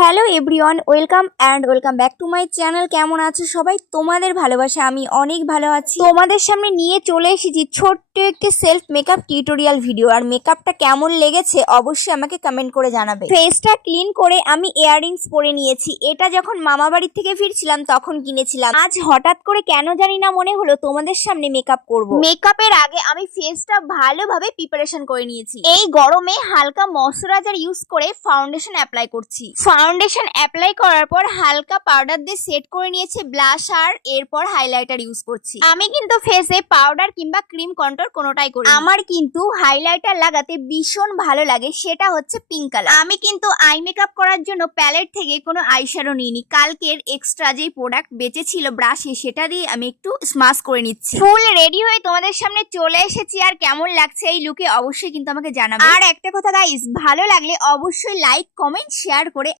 Hello everyone, welcome back to my channel. কেমন আছো সবাই? তোমাদের ভালোবাসা আমি অনেক ভালো আছি। তোমাদের সামনে নিয়ে চলে এসেছি ছোট্ট একটি সেলফ মেকআপ টিউটোরিয়াল ভিডিও। আর মেকআপটা কেমন লেগেছে অবশ্যই আমাকে কমেন্ট করে জানাবে। ফেসটা ক্লিন করে আমি ইয়াররিংস পরে নিয়েছি। এটা যখন মামা বাড়ি থেকে ফিরছিলাম তখন কিনেছিলাম। আজ হঠাৎ করে কেন জানি না মনে হলো তোমাদের সামনে মেকআপ করব। মেকআপের আগে আমি ফেসটা ভালোভাবে প্রিপারেশন করে নিয়েছি। এই গরমে হালকা ময়শ্চারাইজার ইউজ করে ফাউন্ডেশন অ্যাপ্লাই করছি। ফাউন্ডেশন অ্যাপ্লাই করার পর হালকা পাউডার দিয়ে সেট করে নিয়েছি ব্লাশ, আর এরপর হাইলাইটার ইউজ করছি। আমি কিন্তু ফেসে পাউডার কিংবা ক্রিম কন্ট্রোল কোনোটাই করি। আমার কিন্তু হাইলাইটার লাগাতে ভীষণ ভালো লাগে, সেটা হচ্ছে পিঙ্ক কালার। আমি কিন্তু আই মেকআপ করার জন্য প্যালেট থেকে কোনো আইশ্যাডো নিইনি। কালকের এক্সট্রা যেই প্রোডাক্ট বেঁচে ছিল ব্রাশে, সেটা দিয়ে আমি একটু স্মাশ করে নিচ্ছি। ফুল রেডি হয়ে তোমাদের সামনে চলে এসেছি। আর কেমন লাগছে এই লুকে অবশ্যই কিন্তু আমাকে জানাবে। আর একটা কথা গাইস, ভালো লাগলে অবশ্যই লাইক, কমেন্ট, শেয়ার করে